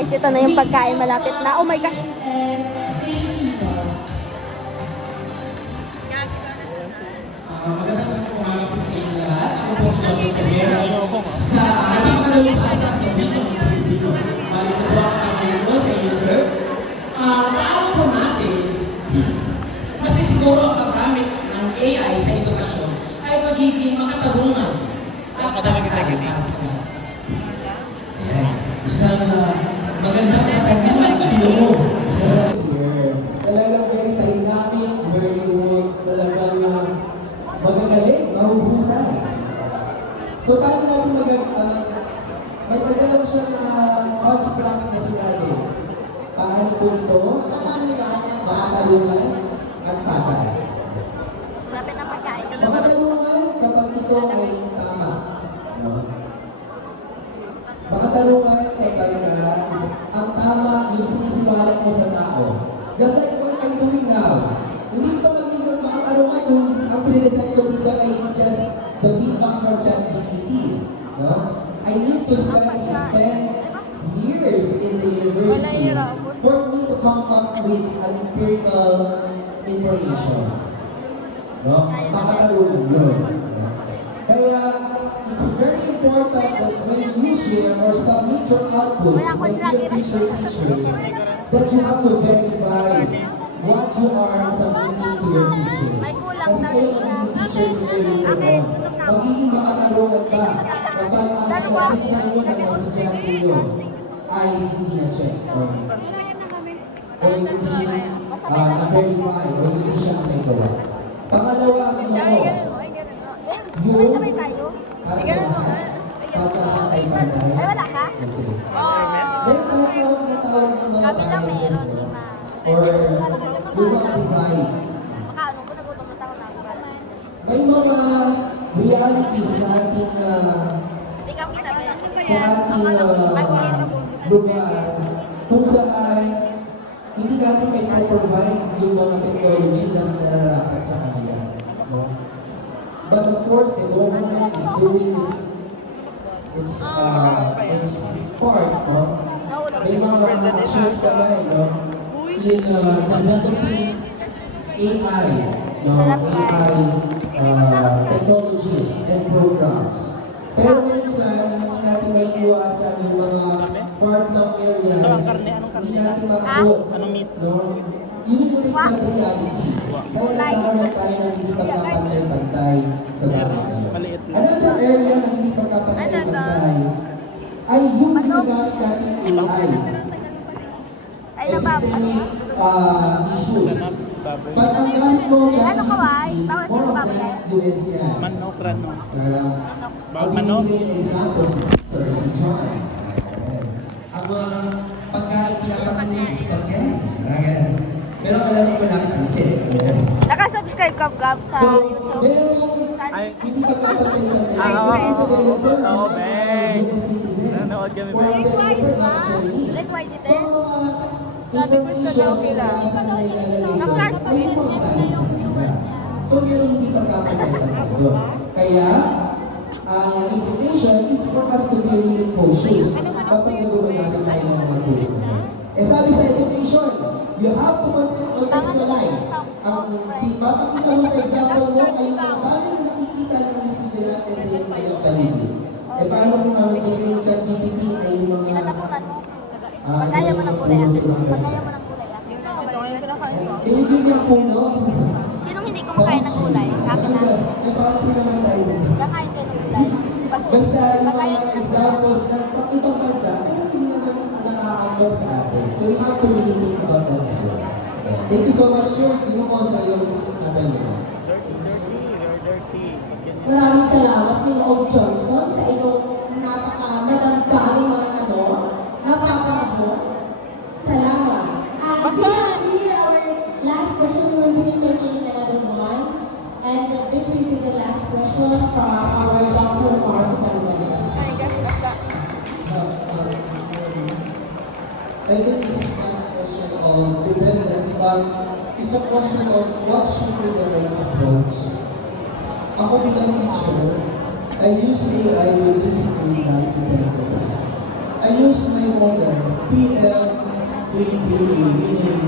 guys, ito na yung pagkain malapit na. Oh my gosh! Magandang umaga po sa inyo lahat. Ako po si Jose Cabera sa napakadalubhasa sa Bintang Pilipino. Malito po ang aking po sa inyo, sir. Paano po natin, kasi siguro ang paggamit ng AI sa edukasyon ay magiging makatarungan at makakasya. Ayan. Isang magandang katanungan dito. Talagang very dynamic, very good, talagang magagaling, mahuhusay. So paano natin may talagang siyang constructs na sinabi. Paano po ito? Makatarungan at patas. Malapit na pagkain. Makatarungan kapag ito ay tama. No? Makatarungan kapag ang tama yung sinisiwalat mo sa tao. Just like what I'm doing now. Hindi ito magiging makatarungan kung ang pre-reset ko dito ay just the feedback from ChatGPT. No? I need to spend years in the university for me to come up with an empirical information. No? Makatarungan yun. Kaya, it's very important that when you share or submit your outputs with your future teachers, that you have to verify what you are submitting to your teachers. Kasi kayo magiging teacher nyo later on. Magiging makatarungan ka kapag ang submit sa inyo ng mga estudyante nyo ay hindi na-check or hindi na-verify or hindi siya nakagawa. Pangalawa, yung Sabay tayo? pagkakatay-pantay. Ay, wala ka? Okay. Oh. Then, tatawag na tawag ng mga Kami lang biases, meron, no? lima. Or yung mga divide. Makaano ko, nagutom na ako na. May mga realities sa ating Ikaw kita ba? lugar kung saan hindi natin may provide yung mga technology na nararapat sa kanila. No? But of course, the government is doing its part. No? May mga actions naman, no? In developing AI, no? AI technologies and programs. Pero minsan, hindi natin may iwasan yung mga part ng areas, hindi natin ma-quote, no? Yun yung rin sa reality. Kaya nagkakaroon tayo ng hindi pagkapantay-pantay sa bagay. Another area na hindi pagkapantay-pantay ay yung ginagamit natin AI. Epidemic issues. But ang gamit mo dyan, more of that US yan. Manok, rano. Ang binibigay ng examples si John. Ang pagkain pinapakita yung spaghetti. Pero alam ko lang ang set. Naka-subscribe ka, Gab, sa So, YouTube. merong Ay. hindi pagkapantay-pantay. Oo, Ben. Nanood kami, Ben. Let white it So, eh. Sabi ko siya daw nila. Naka-card po yun. So, meron hindi pagkapantay-pantay doon. Kaya, ang invitation is for us to be really cautious kapag nagawa natin tayo ng mga tools na yun. Eh sabi sa education, you have to contextualize. Ang papakita mo sa example mo ay paano mo nakikita ng mga estudyante sa iyong kayong paligid. Eh paano kung ang bigay ng ChatGPT ay yung mga Pinatapunan mo. Pagkaya mo ng kulay. Pagkaya mo ng kulay. binigyan niya po, no? Sinong hindi kumakain ng kulay? Akin na. Eh paano naman tayo? Kakain kayo ng kulay. Basta yung Pagkaya mga mo ng examples na pang ibang bansa, pero hindi naman nakakabot sa atin. So we have to really think about that as well. Thank you so much, sir. Hindi mo sa iyo natanong. Maraming salamat, Pinoong Johnson, sa iyong napaka-madamdaming mga napapakabot. Salamat. We are our last question. We will be entertaining another one. And this will be the last question from our Dr. Mark Malvania. I think this is not a question of dependence, but it's a question of what should be the right approach. Ako bilang teacher, I use AI with discipline and dependence. I use my model, PLADA, meaning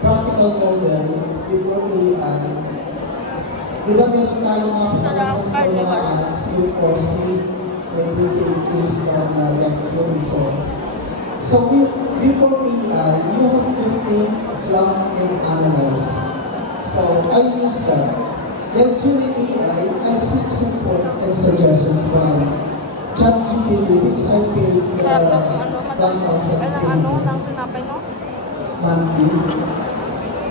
practical model before AI. Di ba meron tayong mga process sa mga ads, yung course, every day is on lecture so. So before AI, you have to think, plan, and analyze. So I use that. Then during AI, I seek support and suggestions from ChatGPT, which I paid Sarap ng ano, ng tinapay mo? monthly.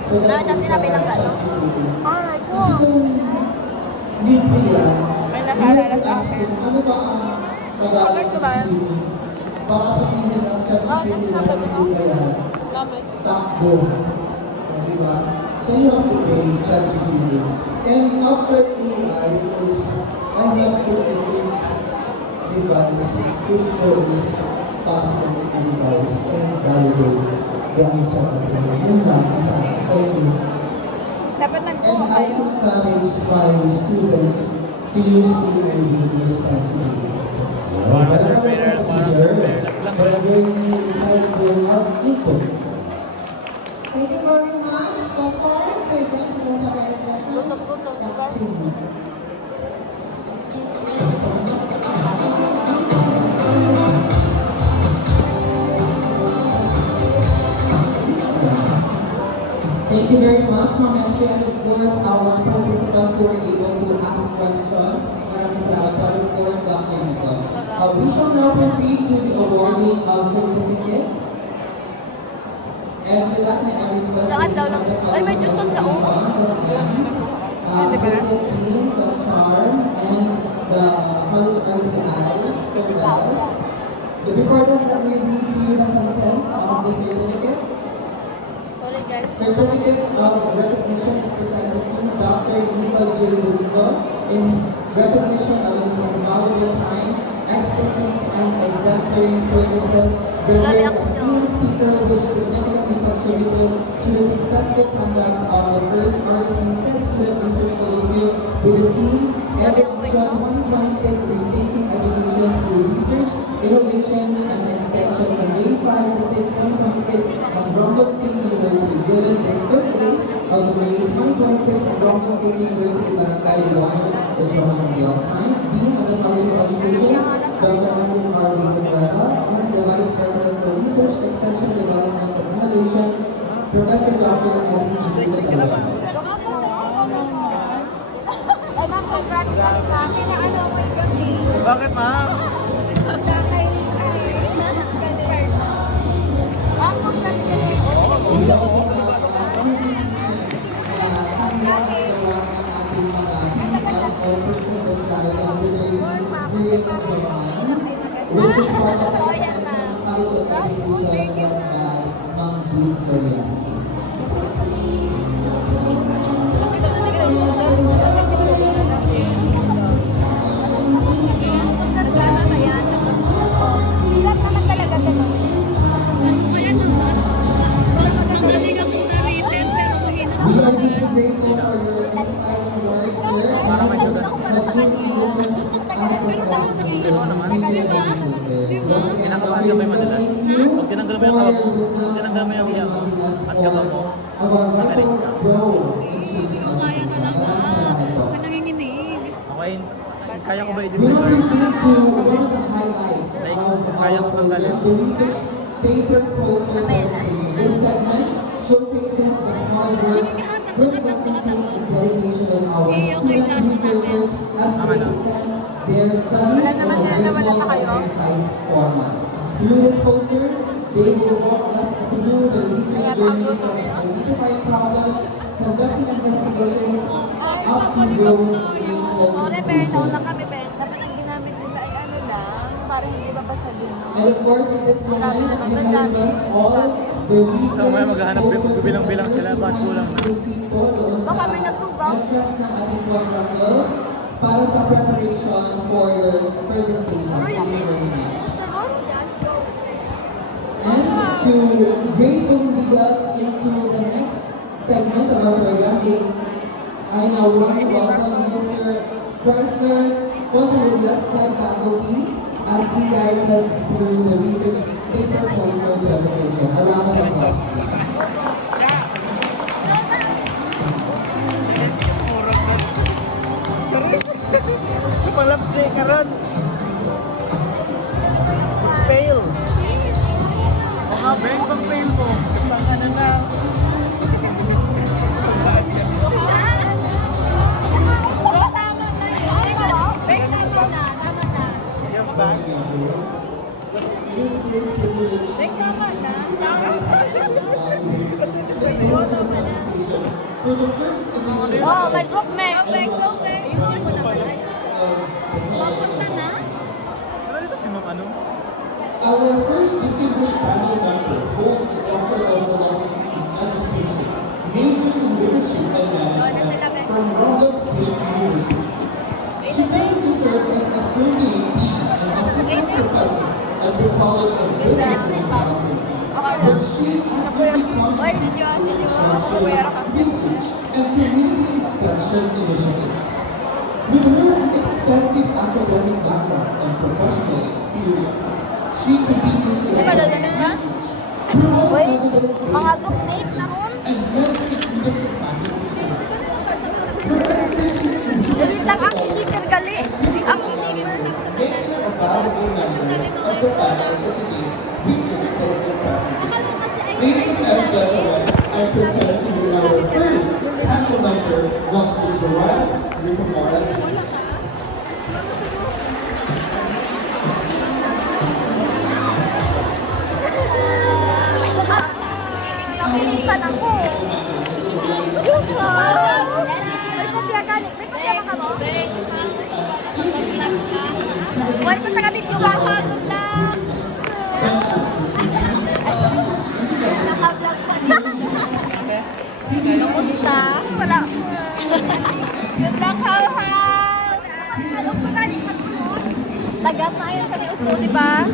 So that Ng is tinapay lang gano'n? ChatGPT. Alright, Kasi kung libre yan, May you naalala have to sa ask akin. them, ano ba ang Bakit Tagalog ba? ng swimming? Baka sabihin ng ChatGPT na hindi ba yan? Lamig. Takbo. Di ba? So you have to pay ChatGPT. And after AI is, I have to revise if there is possible to revise and validate the answer of the yun lang isa. Dapat And nagkuha I kayo. encourage my students to use email with responsibility. But very insightful input. Thank you very much. So far, Sir President America. Lutok-lutok, lutok. Thank you very much, Ma'am Entry, and of course, our participants who were able to ask questions. Maraming salamat po, and of course, Dr. Nico. We shall now proceed to the awarding of certificate. And with that, may I request Saan daw lang? Ay, may Diyos doon daw. President Dean, the Charm, and the College of the Eye, so that. Before that, let me read to you the content of the certificate. Sorry guys. Certificate of recognition is presented to Dr. Nico J. Domingo in recognition of his invaluable time, expertise, and exemplary services, bearing a esteemed speaker which significantly contributed to the successful conduct of the first RCC Student Research Colloquium with the theme Education 2026 Rethinking Education through Research, Innovation, and Extension from May 5 to 6, 2026 at Ronggo State University, given this birthday of May 2026 at Ronggo State University, Barangay 1, the Johan Biel Sign, Dean of the College of Education, Dr. Alvin R. Villanueva, and the Vice President for Research, Extension, Development, and Innovation, Professor Dr. Eddie G. Villanueva. Ay, ma'am, congratulations sa akin na ano, may gabi. Bakit, ma'am? Ma'am, congratulations. Which is part of the College of Education led by Ma'am B. Soriano. Ilan naman talaga ganun? We are deeply grateful for your inspiring words, sir, and truly wishes us the best. Kinakabahan ka ba yung madalas? Pag tinanggal mo yung kaba mo, pag tinanggal mo yung iyak mo, at kaba mo, magaling ka. Okay, kaya ko ba We will i-design? proceed to one of the highlights Like, of kaya ko tanggalin. the research paper poster presentation. This segment showcases the hard work, critical thinking, and dedication of our student researchers as they present their studies Wala in naman, a dinadawala visual pa kayo? and concise format. Through this poster, they will walk us through the research journey from identifying problems, conducting investigations, up to growing meaningful Sorry, Ben. Nauna conclusions. kami, Ben. Dapat ang ginamit nila ay ano lang, parang hindi babasa din. And of course, in this moment, we have us all the research So, may maghahanap din, bilang-bilang sila, bakit kulang na? Baka may nagtugaw. Entrance ng ating quadrangle para sa preparation for your presentation. Thank you very much. And to gracefully lead us into the next segment of our program, I now want to welcome Mr. Chrysler Contreras faculty as we guys us through the research paper poster presentation. A round of applause, please. Palapsi ka ron. Fail. O nga, bang pang fail mo. Baka na na. Yung bag. Oh, may group mate. Ayusin mo naman. Papunta na? Ano dito si Ma'am ano? Our first distinguished panel member holds a Doctor of Philosophy in Education, major in Leadership and Management from Ronald State University. She currently serves as Associate Dean and Assistant Professor at the College of Business and Accountancy, where she actively contributes to instruction, research, and community extension initiatives. With her extensive academic background and professional experience, she continues to Madadalit na? promote Uy, evidence-based mga group mates na ron. and mentor students and faculty. Ulit lang ang isipin gali. Ang isipin. Makes her a valuable member of the panel for today's research poster presentation. Ladies and gentlemen, I'm presenting you our first panel member, Dr. Joanne Ricamora. Napilisan ako. Wow! May kopya ka ni. May kopya ba ka mo? Wala ko taga-video ka. Pagod lang. Naka-vlog pa din. Kamusta? Wala. Good luck, how-how! Ano ko na rin magpunod? Lagat na yun kami upo, di ba?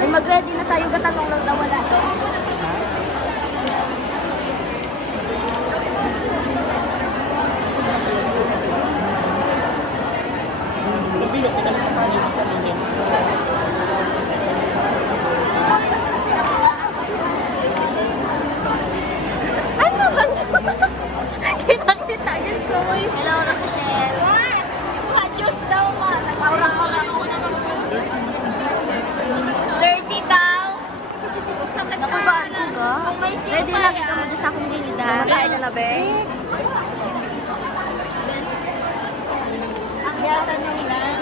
Ay, mag-ready na tayo. Gatanong lang daw wala to. Bilog, kita lang tayo sa lumin. Ano ba? Kita-kita yun ko. Hello, Rochelle. What? Juice daw ma. Nag-aurang ko lang ako na dirty daw. Nakabaan ko ba? Ready lang ikaw mo sa akong gilid ha. Makain na na, be? Ang yata niyong lang.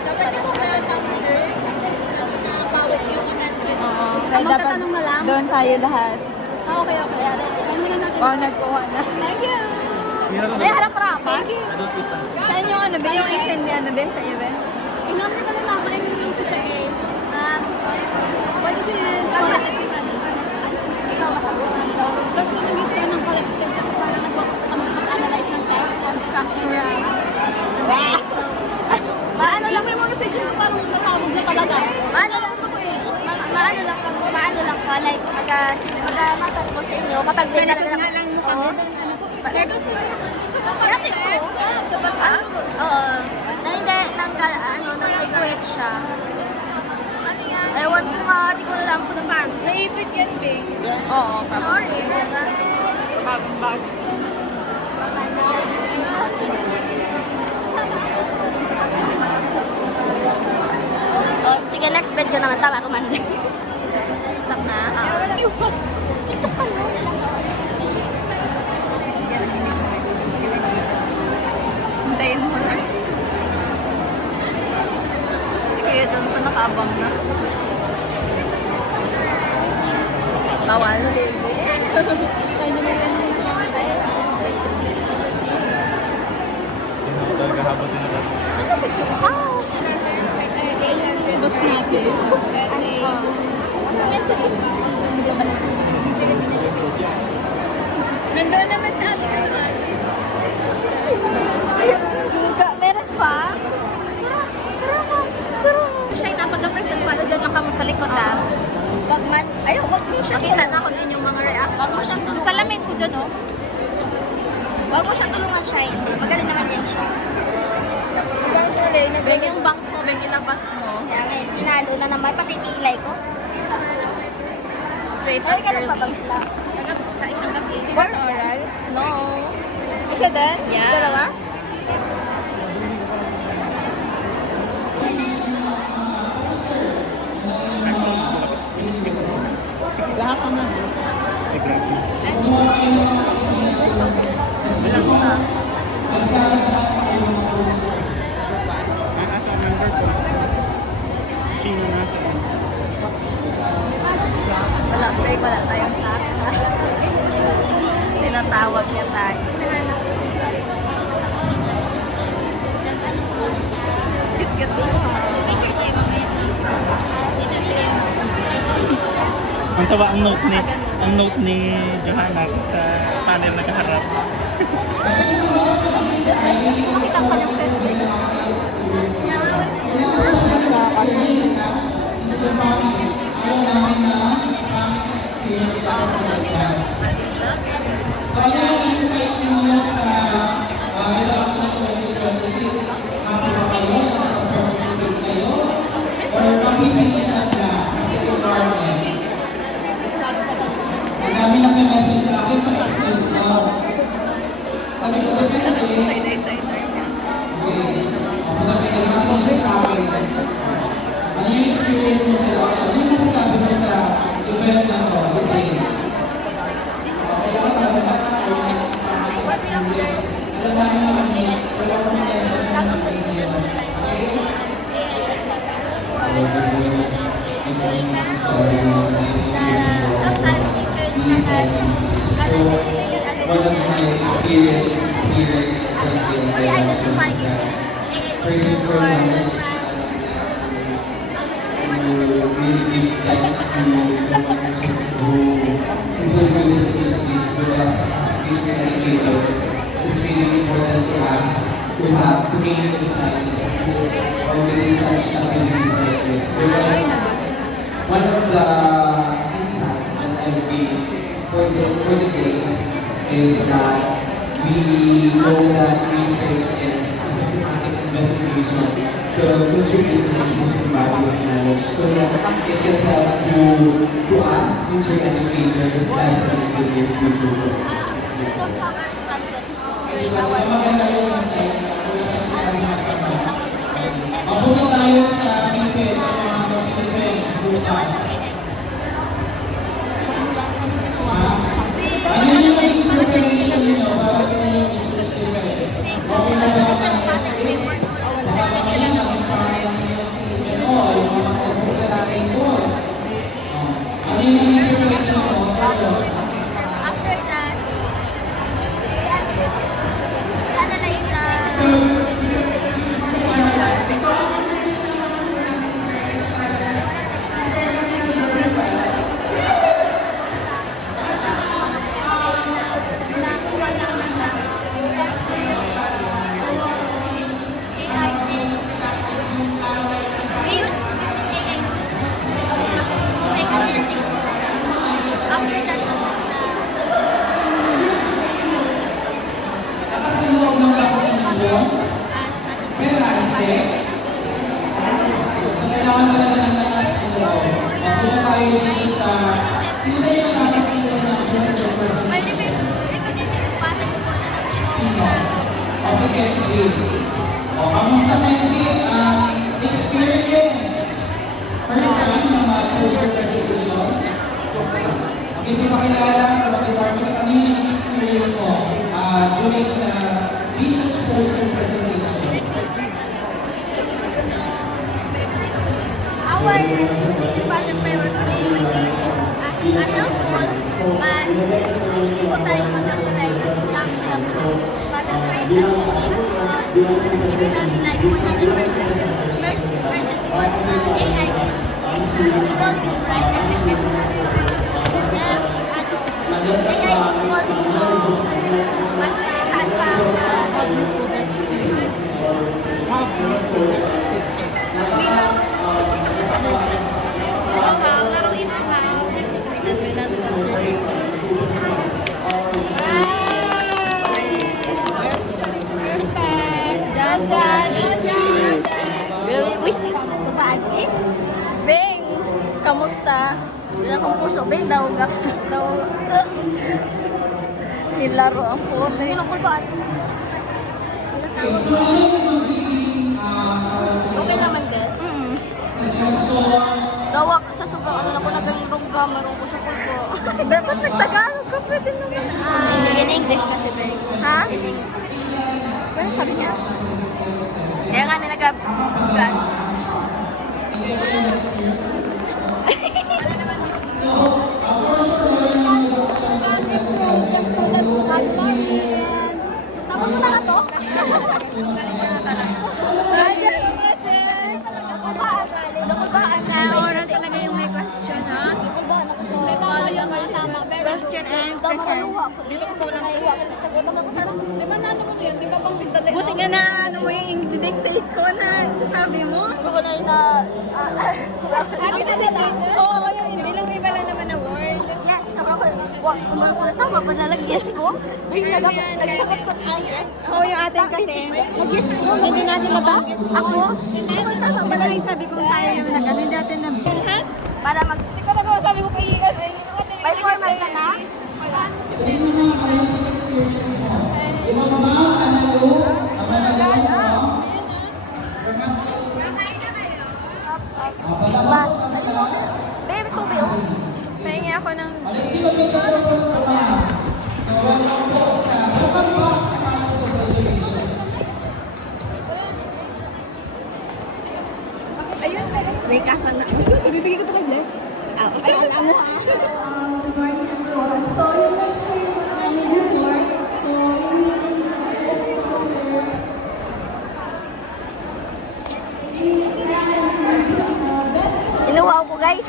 Dapat ito na lang ang leader. Magtatanong na lang? Doon tayo lahat. Okay. Ano na natin? Nagkuha na. Thank you! Ay, harap rapa. Thank you. Saan yung ano ba? Yung isend ni ano ba? Sa iyo ba? Ingat na lang ako yung to check in. What did you use? Ikaw masagutan ko. Tapos nag-use ko ng collective kasi parang mag-analyze ng text and structure. Okay, so... Maano lang yung mga session ko parang nasabog na talaga. Maano lang ka, like, matanong ko sa inyo, kapag din talaga lang mo kami. Sir, gusto ko pa kasi ko. Oo. Na hindi, nag-graduate siya. Ewan ko nga, di ko alam kung naman. Naipit yan, be. Oo. Sorry. Bag. Oh, sige, next video naman. Tama, kumanda. Sak na. Ito ka na. Hintayin mo lang. Kaya dun sa nakaabang na. Bawal. Ay, Saan na si Chuka? Bus natin. Nandoon naman sa atin naman. Meron pa? Siya yung napag-present pa. Diyan lang kamo sa likod ah. Wag man. Ayaw, wag mo siya. Makita na ako din yung mga react. Wag mo siyang tulungan. Salamin ko dyan oh. Wag mo siyang tulungan, Shine. Magaling naman yan siya. Guys, wala. Beng yung bangs mo, beng ilabas mo. Kaya ngayon, tinalo na naman. Pati kilay ko. Straight up curly. Nagpabangs lang. Nagpabangs sa oral? No. Isa din? Yeah. Dalawa? Lahat naman. Ay, grabe. Sino nasa Wala tayong snack. Tinatawag niya tayo. Cute. ang tawa ang note ni Johanna sa panel na kaharap. Makita pa yung Facebook. Marami nag-message sa akin, pa-success now. Sabi ko, okay, ako na pinag-message siya sa akin. Ano yung experience mo sa election? Ano yung masasabi mo sa event na to? Okay. Kailangan talaga na alam namin naman niya, wala ko na Sometimes teachers can one of my experience here only identify it first and foremost, really give thanks to who pursue this initiative with us as teacher educators. It's really important to us to have community scientists who organize such activities like this. Because one of the insights that I gained for the day is that we know that research is a systematic investigation to contribute to the existing body of knowledge so that it can help to us, future educators, especially in the near future. we don't have our standards during our Mabuti tayo sa Philippines, mga Philippines, bukas. Ano yung maging preparation nyo para sa inyong research event? Okay na ba? Baka naman maging parents nyo si Jeno, yung mga magpupunta natin doon. Ano yung maging preparation mo? After that, analyze the Kamusta Menchi? Experience? First time na mag-poster presentation? Okay, so pakilala sa department ano yung experience mo during sa research poster presentation? our department priority is helpful, but hindi po tayo mag-rely lang sa department priority because not like 100% because AI is evolving, right? AI is evolving, so mas taas pa ang laruin mo ha. Perfect. Beng, kamusta? Wala akong puso. Beng, daw. Nilaro ang puso. Kinukulbaan. Okay naman, Des? Dawak sa sobrang ano na ko naging wrong grammar ko sa kulpo. Dapat nagtagalog ka, pwede naman. In English kasi, Beng. Ha? In English. Ano sabi niya? Kaya nga nilagab. Tama mo na to? Sa oras talaga yung may question, ha? Question and present. Dito ko sa buti nga na ano mo yung dictate ko na sasabi mo. Ako na yung oo, hindi lang iba lang naman na word. Yes, sabi ko, tama ba na lang yes ko? Nagsagot ko yes. Oo, yung atin kasi, nag-yes ko. Hindi natin na bakit. Ako, tama ba lang sabi ko tayo yung nag-ano, hindi natin na bilhan? Para mag... Hindi ko nagawa, sabi ko kay may formal ka na? Bas, ayun o. Baby, tubi o. Pahingi ako ng... Ayun pala. Reka ka na. Ibibigay ko ito kay Bless. Ay, alam mo ha. So, yung experience namin before, so, Inuha ko guys.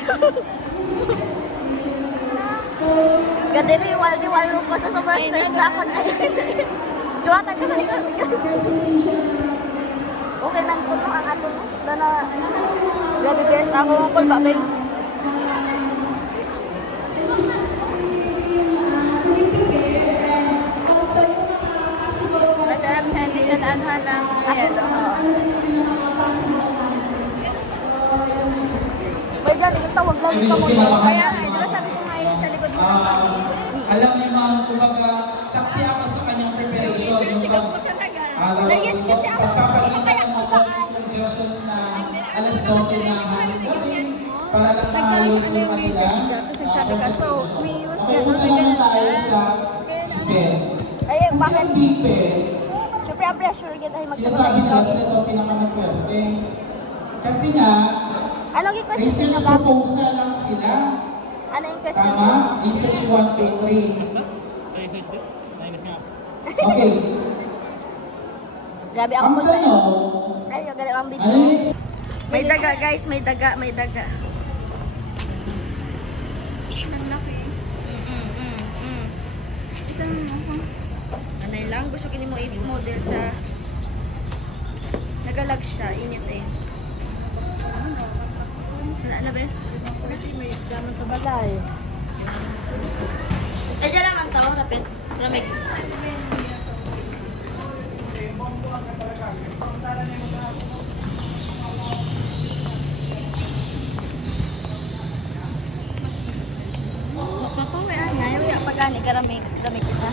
Gadiri, wal ko sa sobrang stress na ako na. Duwatan ko sa likod. Okay lang po ang ato no. Dana, grabe guys, ako ang kulba ba? Masarap sa hindi siya naanhan ng ayan. May galing, tawag lang ka mo. Kaya nga, di ba sabi ko nga yun sa likod mo? Alam niyo ma'am, kumbaga, saksi ako sa kanyang preparation. Sigaw ko talaga. Yes, kasi ako, kaya ko ba? Suggestions na alas 12 na hanggang para lang maayos yung kanila. Kasi sabi ka, so, we use yan. Okay, una tayo sa PIPED. Ay, bakit? Sa PIPED, Siyempre, ang pressure yun dahil sinasabi magsabi nila sila ito pinakamaswerte. Kasi nga, Anong yung question research nyo ba? proposal lang sila. Ano yung question Tama? nyo? Research 1, 2, 3. Okay. Grabe ako Ang po. tanong, Ay, yung galing ang ano video. yung May daga guys, may daga. Ang laki. Isang ako. Anay lang, gusto kini mo i-model sa nagalag siya, init eh. Wala na bes. May gamit sa balay. Eh, dyan naman tao, rapid. Ramig. Pagkakawin, ngayon, pagkani, garamig kita.